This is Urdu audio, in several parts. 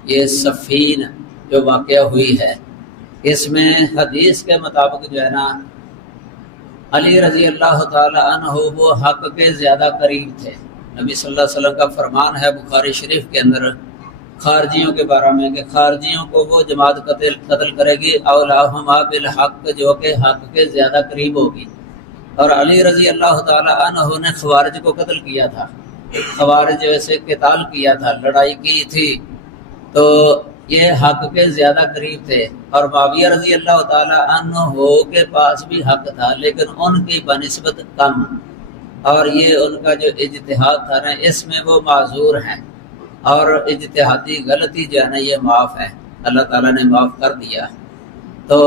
یہ صفین جو واقعہ ہوئی ہے، اس میں حدیث کے مطابق جو ہے نا علی رضی اللہ تعالی عنہ وہ حق کے زیادہ قریب تھے۔ نبی صلی اللہ علیہ وسلم کا فرمان ہے بخاری شریف کے اندر خارجیوں کے بارے میں کہ خارجیوں کو وہ جماعت قتل کرے گی اولاہما بالحق، جو کہ حق کے زیادہ قریب ہوگی۔ اور علی رضی اللہ تعالی عنہ نے خوارج کو قتل کیا تھا، خوارج سے قتال کیا تھا، لڑائی کی تھی، تو یہ حق کے زیادہ قریب تھے۔ اور معاویہ رضی اللہ تعالی عنہ کے پاس بھی حق تھا لیکن ان کی بنسبت کم، اور یہ ان کا جو اجتہاد تھا نا اس میں وہ معذور ہیں، اور اجتہادی غلطی جو ہے نا یہ معاف ہے، اللہ تعالیٰ نے معاف کر دیا۔ تو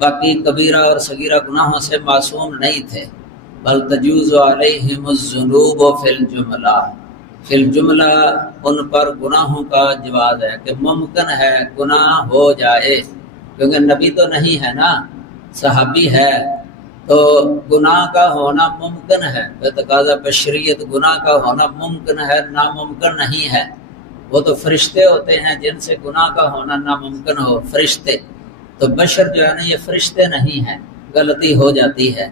باقی کبیرہ اور صغیرہ گناہوں سے معصوم نہیں تھے، بل تجوز علیہم الذنوب فی الجملہ، فی الجملہ ان پر گناہوں کا جواز ہے کہ ممکن ہے گناہ ہو جائے، کیونکہ نبی تو نہیں ہے نا، صحابی ہے، تو گناہ کا ہونا ممکن ہے، بتقاضا بشریت گناہ کا ہونا ممکن ہے، ناممکن نہیں ہے۔ وہ تو فرشتے ہوتے ہیں جن سے گناہ کا ہونا ناممکن ہو، فرشتے، تو بشر جو ہے نا یہ فرشتے نہیں ہیں، غلطی ہو جاتی ہے۔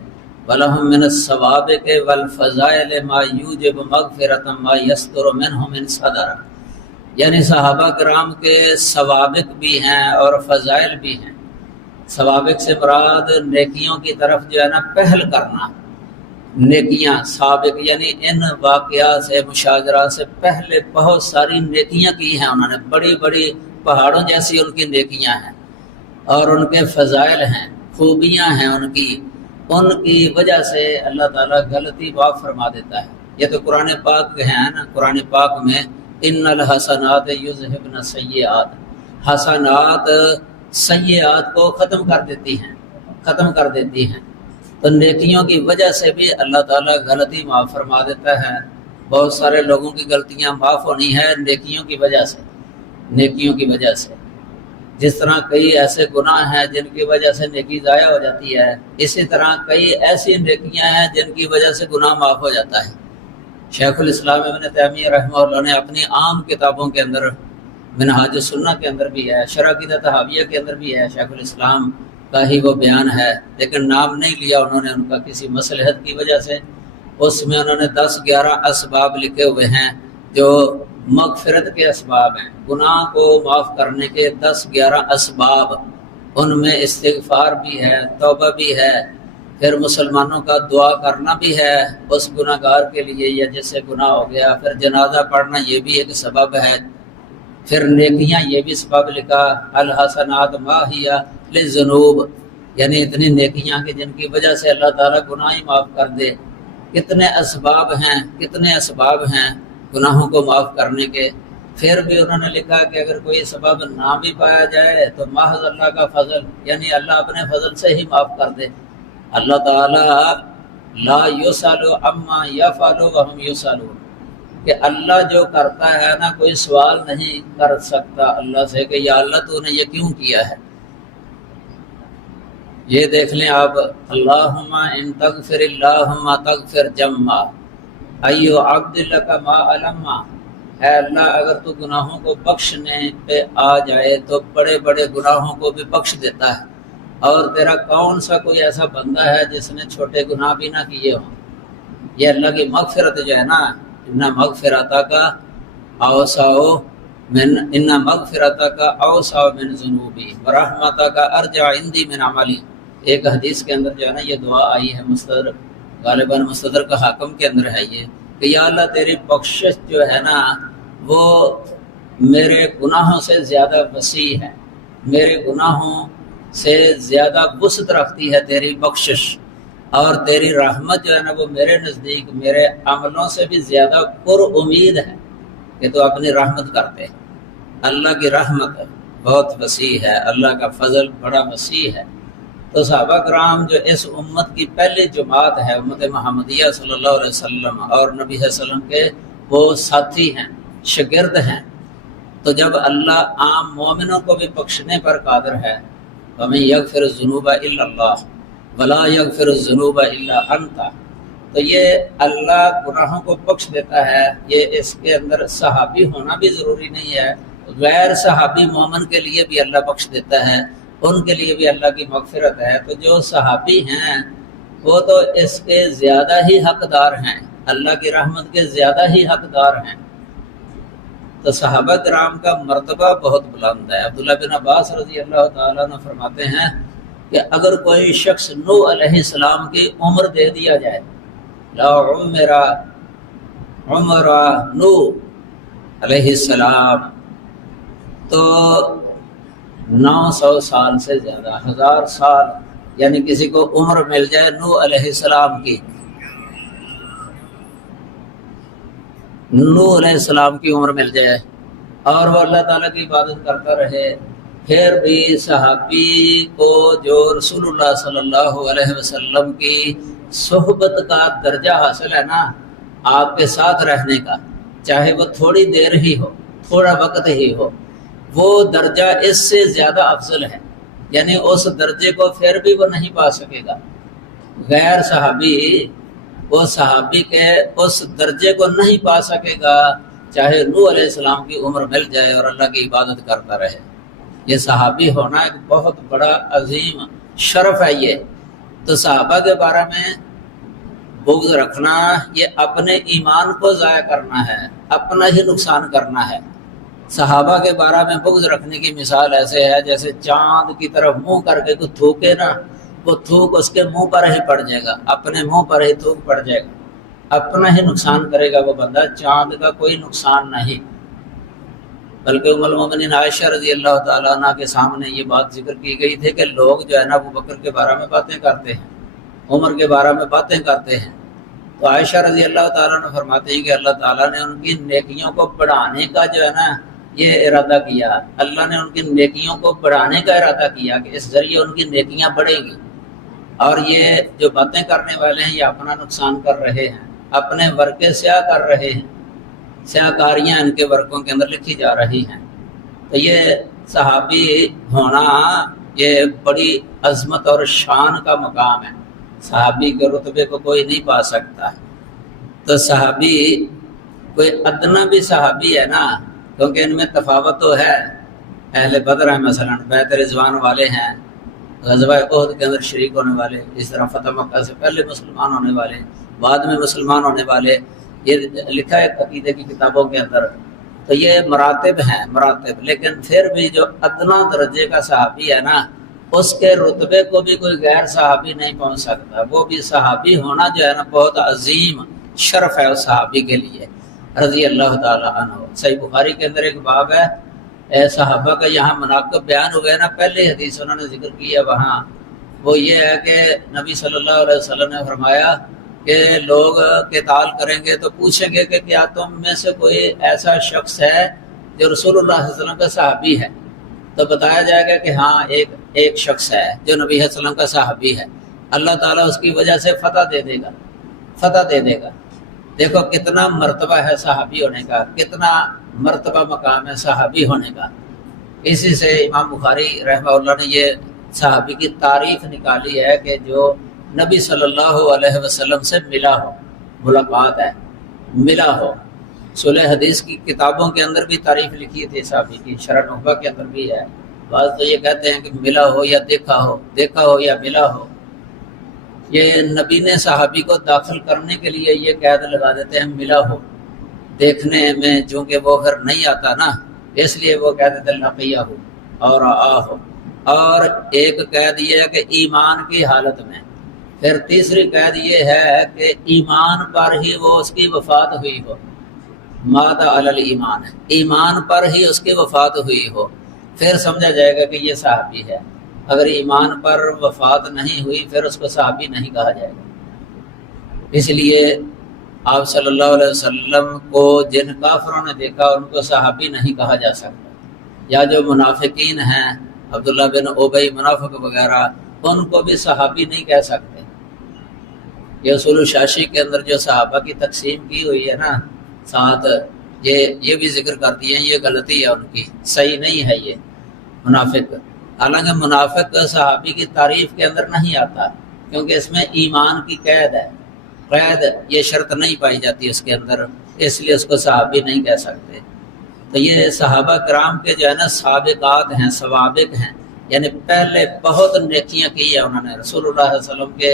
وَلَهُم مِّنَ السَّوَابِقِ وَالْفَضَائِلِ مَا يُوجِبُ مَغْفِرَةً مَا يَصْدُرُ مِنْهُ مِنْ صَدَرٍ، یعنی صحابہ کرام کے سوابق بھی ہیں اور فضائل بھی ہیں۔ سوابق سے مراد نیکیوں کی طرف جو ہے نا پہل کرنا، نیکیاں سابق یعنی ان واقعات سے مشاجرات سے پہلے بہت ساری نیکیاں کی ہیں انہوں نے، بڑی بڑی پہاڑوں جیسی ان کی نیکیاں ہیں، اور ان کے فضائل ہیں، خوبیاں ہیں ان کی وجہ سے اللہ تعالیٰ غلطی معاف فرما دیتا ہے۔ یہ تو قرآن پاک ہے نا، قرآن پاک میں ان الحسنات یذہبن السیئات، حسنات سیئات کو ختم کر دیتی ہیں، تو نیکیوں کی وجہ سے بھی اللہ تعالیٰ غلطی معاف فرما دیتا ہے۔ بہت سارے لوگوں کی غلطیاں معاف ہونی ہے نیکیوں کی وجہ سے، جس طرح کئی ایسے گناہ ہیں جن کی وجہ سے نیکی ضائع ہو جاتی ہے، اسی طرح کئی ایسی نیکیاں ہیں جن کی وجہ سے گناہ معاف ہو جاتا ہے۔ شیخ الاسلام ابن تیمیہ رحمہ اللہ نے اپنی عام کتابوں کے اندر، منہاج السنہ کے اندر بھی ہے، شرح عقیدہ طحاویہ کے اندر بھی ہے، شیخ الاسلام کا ہی وہ بیان ہے، لیکن نام نہیں لیا انہوں نے ان کا کسی مصلحت کی وجہ سے۔ اس میں انہوں نے 10-11 اسباب لکھے ہوئے ہیں جو مغفرت کے اسباب ہیں، گناہ کو معاف کرنے کے 10-11 اسباب، ان میں استغفار بھی ہے، توبہ بھی ہے، پھر مسلمانوں کا دعا کرنا بھی ہے اس گناہ گار کے لیے یا جس سے گناہ ہو گیا، پھر جنازہ پڑھنا یہ بھی ایک سبب ہے، پھر نیکیاں یہ بھی سبب لکھا، الحسنات ماہیہ للذنوب، یعنی اتنی نیکیاں کہ جن کی وجہ سے اللہ تعالیٰ گناہ ہی معاف کر دے۔ کتنے اسباب ہیں گناہوں کو معاف کرنے کے۔ پھر بھی انہوں نے لکھا کہ اگر کوئی سبب نہ بھی پایا جائے تو محض اللہ کا فضل، یعنی اللہ اپنے فضل سے ہی معاف کر دے۔ اللہ تعالیٰ لا یسأل عما یفعل وہم یسألون، کہ اللہ جو کرتا ہے نا کوئی سوال نہیں کر سکتا اللہ سے کہ یا اللہ تو نے یہ کیوں کیا ہے۔ یہ دیکھ لیں آپ، اللہم ان تغفر اللہم تغفر جمع ایو عبد لک ما علما، اے اللہ اگر تو گناہوں کو بخشنے پہ آ جائے تو بڑے بڑے گناہوں کو بھی بخش دیتا ہے، اور تیرا کون سا کوئی ایسا بندہ ہے جس نے چھوٹے گناہ بھی نہ کیے ہوں۔ یہ اللہ کی مغفرت جو ہے نا، ان مغفرتک اوسع من ذنوبی ورحمتک ارجع عندی من عملی، ایک حدیث کے اندر جو ہے نا یہ دعا آئی ہے، مستدرک غالباً مستدرک حاکم کے اندر ہے یہ، کہ یا اللہ تیری بخشش جو ہے نا وہ میرے گناہوں سے زیادہ وسیع ہے، میرے گناہوں سے زیادہ وسعت رکھتی ہے تیری بخشش، اور تیری رحمت جو ہے نا وہ میرے نزدیک میرے عملوں سے بھی زیادہ پر امید ہے کہ تو اپنی رحمت کرتے۔ اللہ کی رحمت بہت وسیع ہے، اللہ کا فضل بڑا وسیع ہے۔ تو صحابہ کرام جو اس امت کی پہلی جماعت ہے، امت محمدیہ صلی اللہ علیہ وسلم، اور نبی صلی اللہ علیہ وسلم کے وہ ساتھی ہیں، شاگرد ہیں، تو جب اللہ عام مومنوں کو بھی بخشنے پر قادر ہے، وَمَن يَغْفِرُ الذُّنُوبَ إِلَّا اللَّهُ وَلَا يَغْفِرُ الذُّنُوبَ إِلَّا أَنْتَ، تو یہ اللہ گناہوں کو بخش دیتا ہے، یہ اس کے اندر صحابی ہونا بھی ضروری نہیں ہے، غیر صحابی مومن کے لیے بھی اللہ بخش دیتا ہے، ان کے لیے بھی اللہ کی مغفرت ہے۔ تو جو صحابی ہیں وہ تو اس کے زیادہ ہی حقدار ہیں، اللہ کی رحمت کے زیادہ ہی حقدار ہیں۔ تو صحابہ کرام کا مرتبہ بہت بلند ہے۔ عبداللہ بن عباس رضی اللہ تعالیٰ عنہ فرماتے ہیں کہ اگر کوئی شخص نوح علیہ السلام کی عمر دے دیا جائے، لا عمر نوح علیہ السلام، تو 900 سال سے زیادہ، 1000 سال، یعنی کسی کو عمر مل جائے نوح علیہ السلام کی، نوح علیہ السلام کی عمر مل جائے اور وہ اللہ تعالیٰ کی عبادت کرتا رہے، پھر بھی صحابی کو جو رسول اللہ صلی اللہ علیہ وسلم کی صحبت کا درجہ حاصل ہے نا، آپ کے ساتھ رہنے کا، چاہے وہ تھوڑی دیر ہی ہو، تھوڑا وقت ہی ہو، وہ درجہ اس سے زیادہ افضل ہے، یعنی اس درجے کو پھر بھی وہ نہیں پا سکے گا۔ غیر صحابی وہ صحابی کے اس درجے کو نہیں پا سکے گا، چاہے نوح علیہ السلام کی عمر مل جائے اور اللہ کی عبادت کرتا رہے۔ یہ صحابی ہونا ایک بہت بڑا عظیم شرف ہے۔ یہ تو صحابہ کے بارے میں بغض رکھنا یہ اپنے ایمان کو ضائع کرنا ہے، اپنا ہی نقصان کرنا ہے۔ صحابہ کے بارے میں بغض رکھنے کی مثال ایسے ہے جیسے چاند کی طرف منہ کر کے کوئی تھوکے نا، وہ تھوک اس کے منہ پر ہی پڑ جائے گا، اپنے منہ پر ہی تھوک پڑ جائے گا، اپنا ہی نقصان کرے گا وہ بندہ، چاند کا کوئی نقصان نہیں۔ بلکہ ام المومنین عائشہ رضی اللہ تعالیٰ عنہ کے سامنے یہ بات ذکر کی گئی تھی کہ لوگ جو ہے نا ابو بکر کے بارے میں باتیں کرتے ہیں، عمر کے بارے میں باتیں کرتے ہیں، تو عائشہ رضی اللہ تعالیٰ عنہ فرماتے ہیں کہ اللہ تعالیٰ نے ان کی نیکیوں کو بڑھانے کا جو ہے نا یہ ارادہ کیا، اللہ نے ان کی نیکیوں کو بڑھانے کا ارادہ کیا کہ اس ذریعے ان کی نیکیاں بڑھیں گی، اور یہ جو باتیں کرنے والے ہیں یہ اپنا نقصان کر رہے ہیں، اپنے ورقے سیاہ کر رہے ہیں، سیاہ کاریاں ان کے ورقوں کے اندر لکھی جا رہی ہیں۔ تو یہ صحابی ہونا یہ بڑی عظمت اور شان کا مقام ہے، صحابی کے رتبے کو کوئی نہیں پا سکتا۔ تو صحابی کوئی ادنا بھی صحابی ہے نا، کیونکہ ان میں تفاوت تو ہے۔ اہل بدر ہیں مثلا، بیعت رضوان والے ہیں، غزوہ احد کے اندر شریک ہونے والے، اس طرح فتح مکہ سے پہلے مسلمان ہونے والے، بعد میں مسلمان ہونے والے، یہ لکھا ہے عقیدے کی کتابوں کے اندر۔ تو یہ مراتب ہیں، مراتب، لیکن پھر بھی جو ادنا درجے کا صحابی ہے نا، اس کے رتبے کو بھی کوئی غیر صحابی نہیں پہنچ سکتا۔ وہ بھی صحابی ہونا جو ہے نا بہت عظیم شرف ہے اس صحابی کے لیے رضی اللہ تعالیٰ عنہ۔ صحیح بخاری کے اندر ایک باب ہے صحابہ کا، یہاں مناقب بیان ہوئے نا، پہلے حدیث انہوں نے ذکر کی ہے وہاں، وہ یہ ہے کہ نبی صلی اللہ علیہ وسلم نے فرمایا کہ لوگ قتال کریں گے تو پوچھیں گے کہ کیا تم میں سے کوئی ایسا شخص ہے جو رسول اللہ صلی اللہ علیہ وسلم کا صحابی ہے؟ تو بتایا جائے گا کہ ہاں ایک شخص ہے جو نبی صلی اللہ علیہ وسلم کا صحابی ہے، اللہ تعالیٰ اس کی وجہ سے فتح دے دے گا، فتح دے دے گا۔ دیکھو کتنا مرتبہ ہے صحابی ہونے کا، کتنا مرتبہ مقام ہے صحابی ہونے کا۔ اسی سے امام بخاری رحمہ اللہ نے یہ صحابی کی تعریف نکالی ہے کہ جو نبی صلی اللہ علیہ وسلم سے ملا ہو، ملاقات ہے، ملا ہو۔ صلح حدیث کی کتابوں کے اندر بھی تعریف لکھی تھی صحابی کی، شرح نخبہ کے اندر بھی ہے۔ بعض تو یہ کہتے ہیں کہ ملا ہو یا دیکھا ہو، دیکھا ہو یا ملا ہو۔ یہ نبی نے صحابی کو داخل کرنے کے لیے یہ قید لگا دیتے ہیں ملا ہو، دیکھنے میں چونکہ وہ پھر نہیں آتا نا، اس لیے وہ کہہ دیتے لقیہ ہو اور آ ہو۔ اور ایک قید یہ ہے کہ ایمان کی حالت میں، پھر تیسری قید یہ ہے کہ ایمان پر ہی وہ اس کی وفات ہوئی ہو، مات علی الایمان ہے، ایمان پر ہی اس کی وفات ہوئی ہو، پھر سمجھا جائے گا کہ یہ صحابی ہے۔ اگر ایمان پر وفات نہیں ہوئی پھر اس کو صحابی نہیں کہا جائے گا۔ اس لیے آپ صلی اللہ علیہ وسلم کو جن کافروں نے دیکھا ان کو صحابی نہیں کہا جا سکتا، یا جو منافقین ہیں عبداللہ بن ابی منافق وغیرہ، ان کو بھی صحابی نہیں کہہ سکتے۔ یہ اصول الشاشی کے اندر جو صحابہ کی تقسیم کی ہوئی ہے نا ساتھ، یہ بھی ذکر کر دیے ہیں، یہ غلطی ہے ان کی، صحیح نہیں ہے یہ منافق۔ حالانکہ منافق صحابی کی تعریف کے اندر نہیں آتا، کیونکہ اس میں ایمان کی قید ہے، قید یہ شرط نہیں پائی جاتی اس کے اندر، اس لیے اس کو صحابی نہیں کہہ سکتے۔ تو یہ صحابہ کرام کے جو ہے نا سابقات ہیں، سوابق ہیں، یعنی پہلے بہت نیکیاں کی ہیں انہوں نے، رسول اللہ صلی اللہ علیہ وسلم کے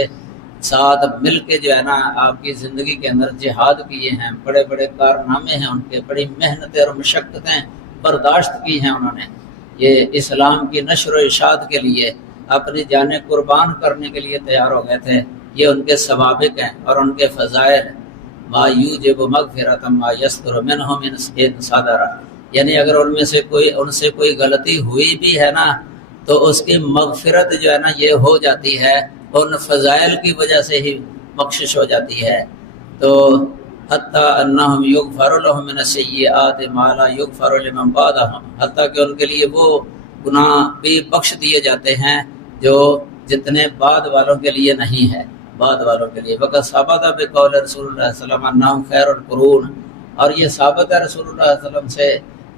ساتھ مل کے جو ہے نا آپ کی زندگی کے اندر جہاد کیے ہیں، بڑے بڑے کارنامے ہیں ان کے، بڑی محنتیں اور مشقتیں برداشت کی ہیں انہوں نے، یہ اسلام کی نشر و اشاعت کے لیے اپنی جانیں قربان کرنے کے لیے تیار ہو گئے تھے۔ یہ ان کے سوابق ہیں اور ان کے فضائل ہیں۔ ما یوجب مغفرۃ ما یستر منہ من صدر، یعنی اگر ان سے کوئی غلطی ہوئی بھی ہے نا تو اس کی مغفرت جو ہے نا یہ ہو جاتی ہے، ان فضائل کی وجہ سے ہی بخشش ہو جاتی ہے۔ تو حتیٰ انہم یغفر لہم من السیئات ما لا یغفر لمن بعدہم، حتیٰ کہ ان کے لیے وہ گناہ بھی بخش دیے جاتے ہیں جو جتنے بعد والوں کے لیے نہیں ہے، بعد والوں کے لیے۔ وقت ثابت بقول رسول اللہ صلی اللہ علیہ وسلم انہم خیر القرون، اور یہ ثابت ہے رسول اللہ صلی اللہ علیہ وسلم سے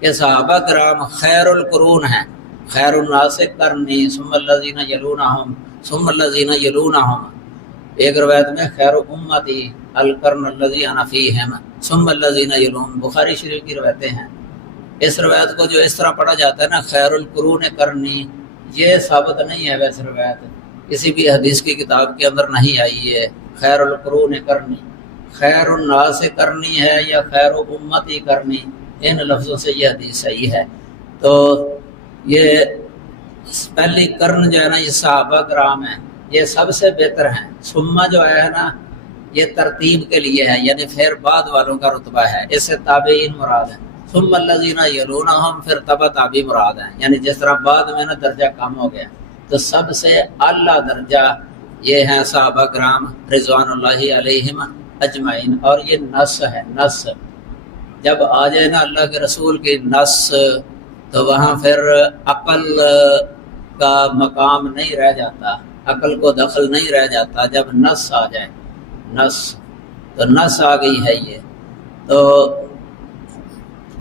کہ صحابہ کرام خیر القرون ہیں، خیر الناس قرنی ثم الذین یلونہم ثم الذین یلونہم، ایک روایت میں خیر امتی القرن الذی انا فیہم ثم الذین یلونہم، بخاری شریف کی روایتیں ہیں۔ اس روایت کو جو اس طرح پڑھا جاتا ہے نا خیر القرون کرنی، یہ ثابت نہیں ہے، ویسے روایت کسی بھی حدیث کی کتاب کے اندر نہیں آئی ہے خیر القرون کرنی، خیر الناس کرنی ہے یا خیر امتی کرنی، ان لفظوں سے یہ حدیث صحیح ہے۔ تو یہ پہلی کرن جو ہے نا یہ صحابہ کرام ہیں، یہ سب سے بہتر ہیں۔ ثم جو ہے نا یہ ترتیب کے لیے ہے، یعنی پھر بعد والوں کا رتبہ ہے، اس سے تابعین مراد ہے۔ ثم الذین یلونہم، پھر تبع تابعی مراد ہیں، یعنی جس طرح بعد میں نا درجہ کم ہو گیا تو سب سے اعلیٰ درجہ یہ ہیں صحابہ کرام رضوان اللہ علیہم اجمعین۔ اور یہ نص ہے، نص جب آ جائے نا اللہ کے رسول کی نص تو وہاں پھر عقل کا مقام نہیں رہ جاتا، عقل کو دخل نہیں رہ جاتا جب نص آ جائے، نص تو نص آ گئی ہے یہ۔ تو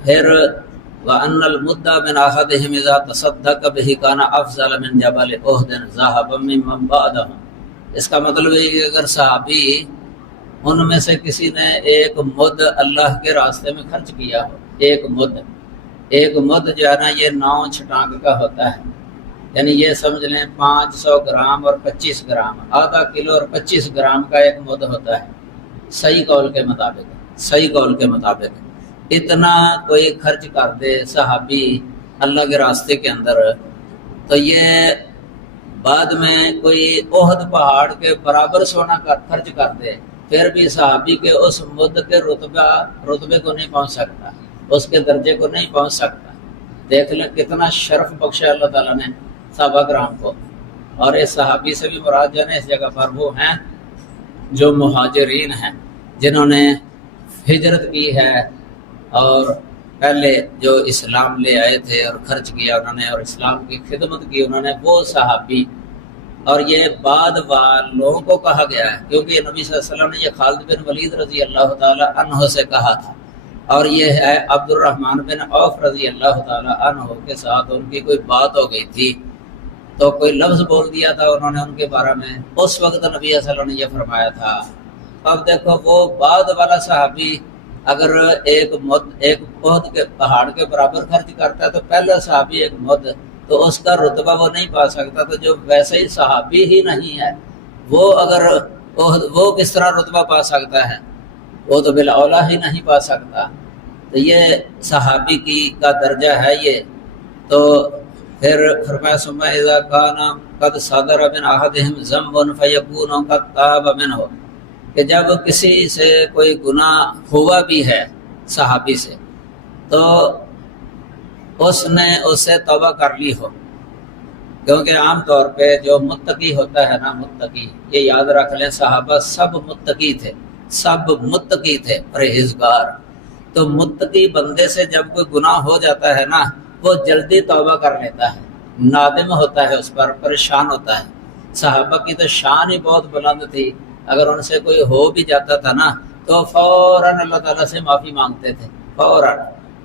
پھر وَأَنَّ الْمُدَّ مِنْ أَحَدِهِمْ إِذَا تَصَدَّقَ بِهِ كَانَ أَفْضَلَ مِنْ جَبَلِ أُحْدٍ ذَهَبًا مِّمَّنْ بَعْدَهُ، اس کا مطلب ہے کہ اگر صحابی ان میں سے کسی نے ایک مد اللہ کے راستے میں خرچ کیا ہو، ایک مد جو ہے نا یہ 9 چھٹانک کا ہوتا ہے، یعنی یہ سمجھ لیں 500 گرام اور 25 گرام، آدھا کلو اور 25 گرام کا ایک مد ہوتا ہے، صحیح قول کے مطابق اتنا کوئی خرچ کر دے صحابی اللہ کے راستے کے اندر، تو یہ بعد میں کوئی احد پہاڑ کے برابر سونا خرچ کر دے پھر بھی صحابی کے اس مد کے رتبے کو نہیں پہنچ سکتا، اس کے درجے کو نہیں پہنچ سکتا۔ دیکھ لیں کتنا شرف بخشا اللہ تعالیٰ نے صحابہ کرام کو۔ اور اس صحابی سے بھی مراد جو ہے اس جگہ پر وہ ہیں جو مہاجرین ہیں، جنہوں نے ہجرت کی ہے اور پہلے جو اسلام لے آئے تھے اور خرچ کیا انہوں نے اور اسلام کی خدمت کی انہوں نے، وہ صحابی۔ اور یہ بعد والوں کو کہا گیا ہے کیونکہ نبی صلی اللہ علیہ وسلم نے یہ خالد بن ولید رضی اللہ تعالی عنہ سے کہا تھا، اور یہ ہے عبد الرحمن بن عوف رضی اللہ تعالی عنہ کے ساتھ ان کی کوئی بات ہو گئی تھی تو کوئی لفظ بول دیا تھا انہوں نے ان کے بارے میں، اس وقت نبی صلی اللہ علیہ وسلم نے یہ فرمایا تھا۔ اب دیکھو وہ بعد والا صحابی اگر ایک احد کے پہاڑ کے برابر خرچ کرتا ہے تو پہلا صحابی ایک مد، تو اس کا رتبہ وہ نہیں پا سکتا، تو جو ویسے ہی صحابی ہی نہیں ہے وہ اگر وہ کس طرح رتبہ پا سکتا ہے، وہ تو بالاولیٰ ہی نہیں پا سکتا۔ تو یہ صحابی کا درجہ ہے یہ۔ تو پھر فرمایا ثم اذا كان قد صدر من احدهم ذنب فيكون قد تاب منه، کہ جب کسی سے کوئی گناہ ہوا بھی ہے صحابی سے تو اس نے اس سے توبہ کر لی ہو، کیونکہ عام طور پہ جو متقی ہوتا ہے نا، متقی، یہ یاد رکھ لیں صحابہ سب متقی تھے پرہیزگار، تو متقی بندے سے جب کوئی گناہ ہو جاتا ہے نا وہ جلدی توبہ کر لیتا ہے، نادم ہوتا ہے، اس پر پریشان ہوتا ہے۔ صحابہ کی تو شان ہی بہت بلند تھی، اگر ان سے کوئی ہو بھی جاتا تھا نا تو فوراً اللہ تعالیٰ سے معافی مانگتے تھے، فوراً۔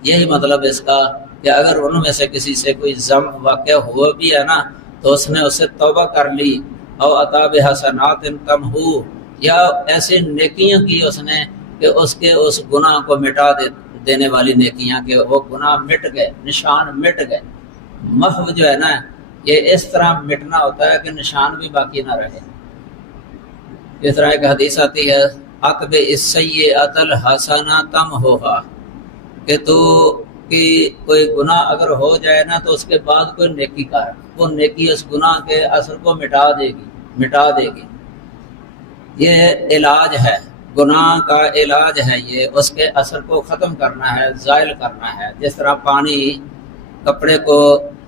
یہی مطلب اس کا کہ اگر ان میں سے کسی سے کوئی ذنب واقع ہوا بھی ہے نا تو اس نے اس سے توبہ کر لی، او عطا بحسنات تمحو، یا ایسی نیکیاں کی اس نے کہ اس کے اس گناہ کو مٹا دینے والی نیکیاں کہ وہ گناہ مٹ گئے، نشان مٹ گئے۔ محو جو ہے نا یہ اس طرح مٹنا ہوتا ہے کہ نشان بھی باقی نہ رہے۔ اس طرح ایک حدیث آتی ہے اتبع السیئۃ الحسنہ تمحوھا، کہ تو کہ کوئی گناہ اگر ہو جائے نا تو اس کے بعد کوئی نیکی کر، وہ نیکی اس گناہ کے اثر کو مٹا دے گی۔ یہ علاج ہے، گناہ کا علاج ہے، یہ اس کے اثر کو ختم کرنا ہے، زائل کرنا ہے۔ جس طرح پانی کپڑے کو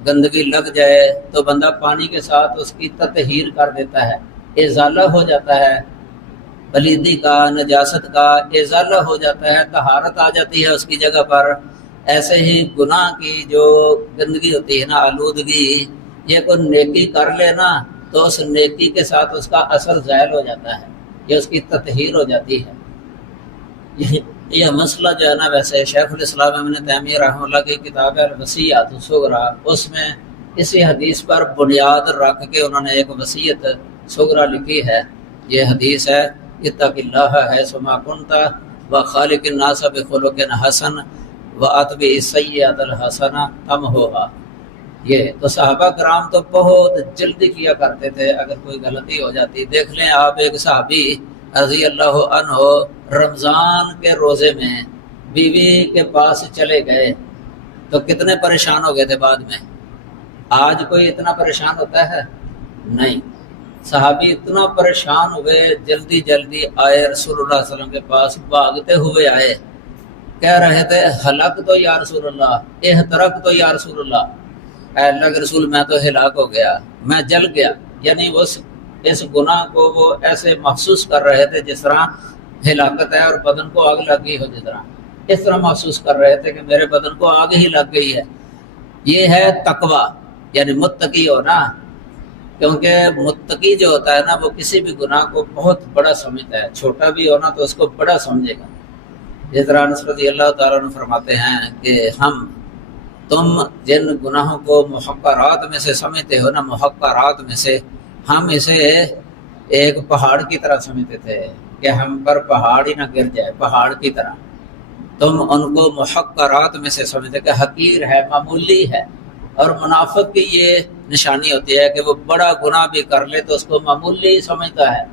گندگی لگ جائے تو بندہ پانی کے ساتھ اس کی تطہیر کر دیتا ہے، ازالہ ہو جاتا ہے، پلیدی کا نجاست کا ازالہ ہو جاتا ہے، طہارت آ جاتی ہے اس کی جگہ پر۔ ایسے ہی گناہ کی جو گندگی ہوتی ہے نا، آلودگی، یہ کوئی نیکی کر لے نا تو اس نیکی کے ساتھ اس کا اثر زائل ہو جاتا ہے، یہ اس کی تطہیر ہو جاتی ہے۔ یہ مسئلہ جو ہے نا ویسے شیخ الاسلام ابن تیمیہ رحمہ اللہ کی کتاب الوصیۃ الصغریٰ، اس میں اسی حدیث پر بنیاد رکھ کے انہوں نے ایک وصیت صغریٰ لکھی ہے۔ یہ حدیث ہے اتق اللہ حیث ما کنت وخالق الناس بخلق حسن واتبع السیئۃ الحسنہ تمحوھا۔ یہ تو صحابہ کرام تو بہت جلدی کیا کرتے تھے اگر کوئی غلطی ہو جاتی۔ دیکھ لیں آپ، ایک صحابی رضی اللہ عنہ رمضان کے روزے میں بیوی کے پاس چلے گئے تو کتنے پریشان ہو گئے تھے بعد میں۔ آج کوئی اتنا پریشان ہوتا ہے؟ نہیں۔ صحابی اتنا پریشان ہوئے، جلدی جلدی آئے رسول اللہ صلی اللہ علیہ وسلم کے پاس، بھاگتے ہوئے آئے، کہہ رہے تھے ہلاک تو یا رسول اللہ، احترق تو یا رسول اللہ، اے اللہ کے رسول میں تو ہلاک ہو گیا، میں جل گیا۔ یعنی اس گناہ کو وہ ایسے محسوس کر رہے تھے جس طرح ہلاکت ہے اور بدن کو آگ لگ گئی ہو، جس طرح اس طرح محسوس کر رہے تھے کہ میرے بدن کو آگ ہی لگ گئی ہے۔ یہ ہے تقویٰ، یعنی متقی ہونا، کیونکہ متقی جو ہوتا ہے نا وہ کسی بھی گناہ کو بہت بڑا سمجھتا ہے، چھوٹا بھی ہونا تو اس کو بڑا سمجھے گا۔ جس طرح انس رضی اللہ تعالیٰ عنہ فرماتے ہیں کہ تم جن گناہوں کو محقرات میں سے سمجھتے ہو نا، محقرات میں سے، ہم اسے ایک پہاڑ کی طرح سمجھتے تھے کہ ہم پر پہاڑ ہی نہ گر جائے، پہاڑ کی طرح۔ تم ان کو محقرات میں سے سمجھتے کہ حقیر ہے، معمولی ہے۔ اور منافق کی یہ نشانی ہوتی ہے کہ وہ بڑا گناہ بھی کر لے تو اس کو معمولی سمجھتا ہے۔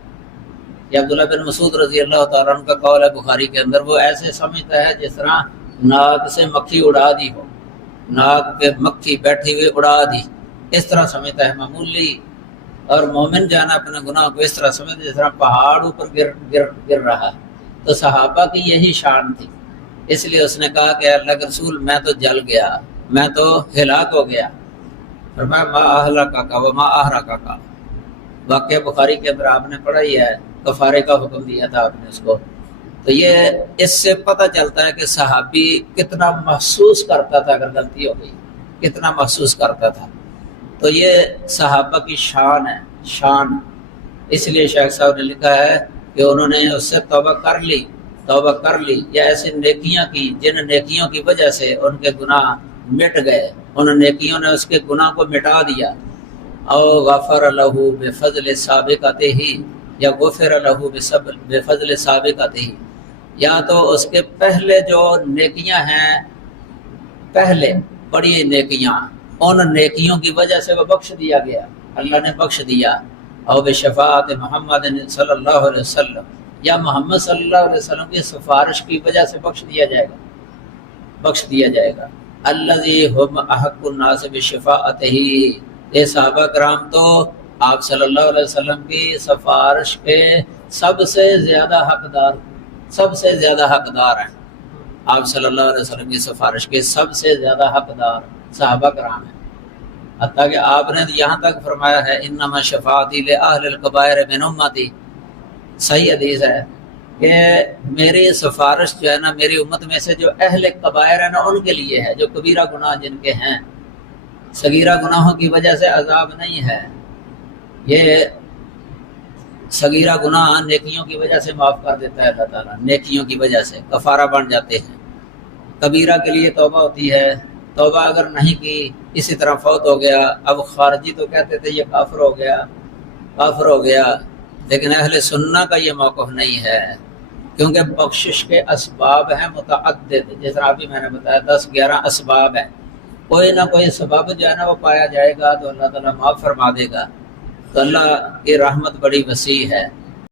یہ عبداللہ بن مسعود رضی اللہ تعالیٰ عنہ کا قول ہے بخاری کے اندر، وہ ایسے سمجھتا ہے جس طرح ناک سے مکھی اڑا دی ہو، ناک پہ مکھی بیٹھی ہوئی اڑا دی، اس طرح سمجھتا ہے، معمولی۔ اور مومن جانا اپنے گناہ کو اس طرح سمجھتا ہے جس طرح پہاڑ اوپر گر رہا۔ تو صحابہ کی یہی شان تھی، اس لیے اس نے کہا کہ اللہ کے رسول میں تو جل گیا، میں تو ہلاک ہو گیا۔ فرمایا ما اہلکک وما احرقک، واقعہ بخاری کے اندر آپ نے پڑھا ہی ہے، کفارے کا حکم دیا تھا آپ نے اس کو۔ تو یہ اس سے پتہ چلتا ہے کہ صحابی کتنا محسوس کرتا تھا اگر غلطی ہو گئی، کتنا محسوس کرتا تھا۔ تو یہ صحابہ کی شان ہے، شان۔ اس لیے شیخ صاحب نے لکھا ہے کہ انہوں نے اس سے توبہ کر لی، یا ایسی نیکیاں کی جن نیکیوں کی وجہ سے ان کے گناہ مٹ گئے، ان نیکیوں نے اس کے گناہ کو مٹا دیا۔ او غفر لہ بفضل سابقتہ، یا غفر لہ بفضل سابقتہ، یا تو اس کے پہلے جو نیکیاں ہیں، پہلے بڑی نیکیاں، ان نیکیوں کی وجہ سے وہ بخش دیا گیا، اللہ نے بخش دیا۔ او بشفاعت محمد صلی اللہ علیہ وسلم، یا محمد صلی اللہ علیہ وسلم کی سفارش کی وجہ سے بخش دیا جائے گا۔ الذی ہم احق الناس بشفاعتہ، یہ صحابہ کرام تو آپ صلی اللہ علیہ وسلم کی سفارش کے سب سے زیادہ حقدار ہیں۔ آپ صلی اللہ علیہ وسلم کی سفارش کے سب سے زیادہ حقدار صحابہ کرام ہیں۔ حتیٰ کہ آپ نے یہاں تک فرمایا ہے انما شفاعتی لأہل الکبائر من امتی، صحیح حدیث ہے کہ میری سفارش جو ہے نا میری امت میں سے جو اہل کبائر ہے نا ان کے لیے ہے، جو کبیرہ گناہ جن کے ہیں، صغیرہ گناہوں کی وجہ سے عذاب نہیں ہے۔ یہ صغیرہ گناہ نیکیوں کی وجہ سے معاف کر دیتا ہے اللہ تعالیٰ، نیکیوں کی وجہ سے کفارہ بن جاتے ہیں۔ کبیرہ کے لیے توبہ ہوتی ہے، توبہ اگر نہیں کی اسی طرح فوت ہو گیا، اب خارجی تو کہتے تھے یہ کافر ہو گیا، لیکن اہل سنہ کا یہ موقف نہیں ہے کیونکہ بخشش کے اسباب ہیں متعدد، جس طرح ابھی میں نے بتایا 10-11 اسباب ہیں، کوئی نہ کوئی سبب جو ہے نا وہ پایا جائے گا تو اللہ تعالیٰ معاف فرما دے گا۔ تو اللہ کی رحمت بڑی وسیع ہے۔